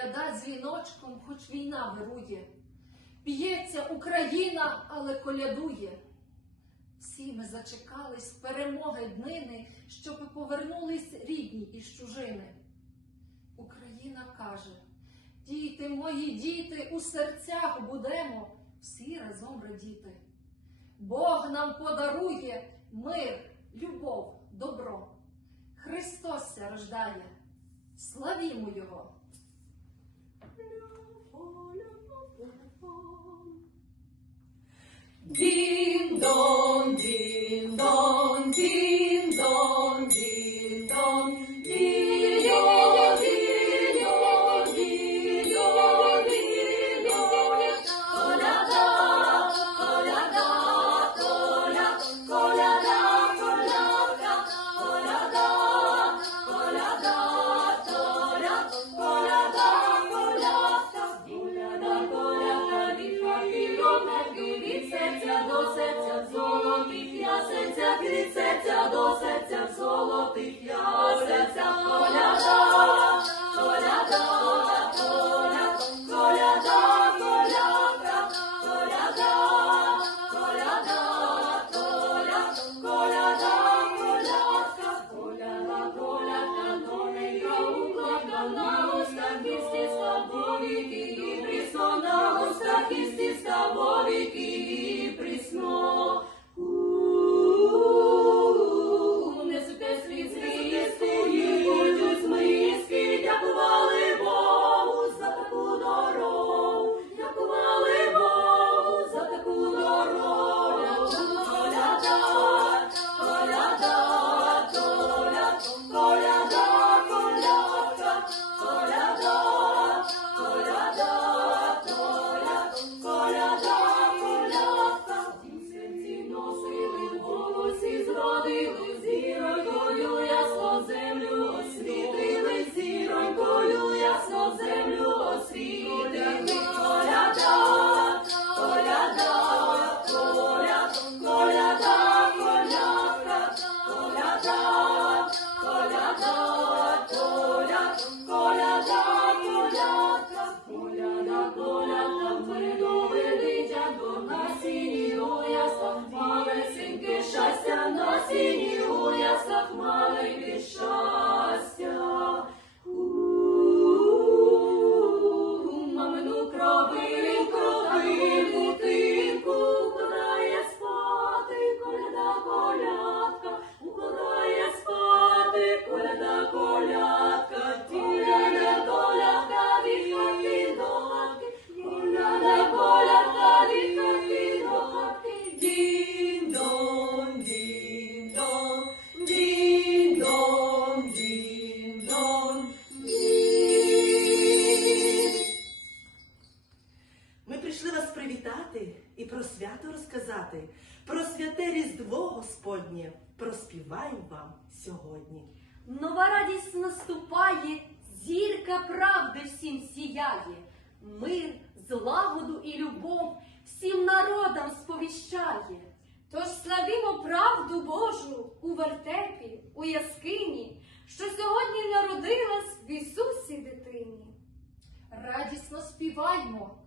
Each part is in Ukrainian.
коляда дзвіночком, хоч війна вирує. Б'ється Україна, але колядує. Всі ми зачекались перемоги днини, щоб повернулись рідні із чужини. Україна каже: Діти мої, діти, у серцях будемо всі разом радіти. Бог нам подарує мир, любов, добро. Христос ся рождає, славімо Його! Ding don, Ding don, Ding don, ding. Устах і свято розказати, про святе Різдво Господнє проспіваємо вам сьогодні. Нова радість наступає, зірка правди всім сіяє, мир, злагоду і любов всім народам сповіщає. Тож славімо правду Божу у вертепі, у яскині, що сьогодні народилась в Ісусі дитині. Радісно співаймо,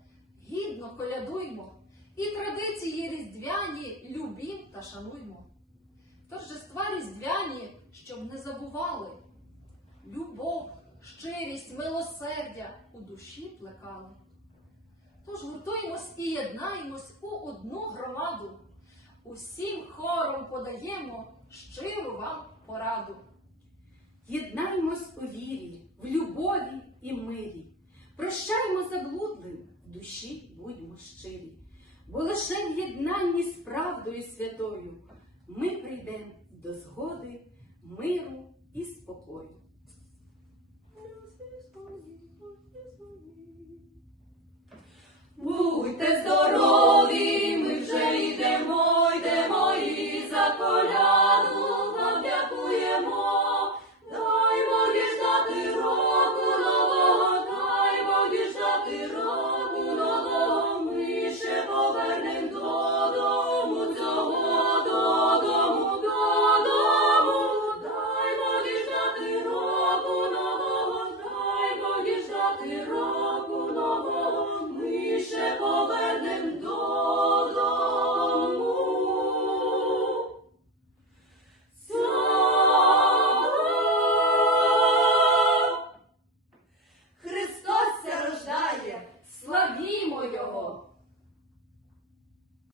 гідно колядуймо, і традиції різдвяні любім та шануймо. Торжества різдвяні, щоб не забували, любов, щирість, милосердя у душі плекали. Тож гуртуємось і єднаємось у одну громаду. Усім хором подаємо щиру вам пораду. Єднаймось у вірі, в любові і мирі. Прощаймо заблудлим, в душі будьмо щирі. Бо лише в єднанні з правдою святою ми прийдемо до згоди, миру і спокою. Будьте здорові!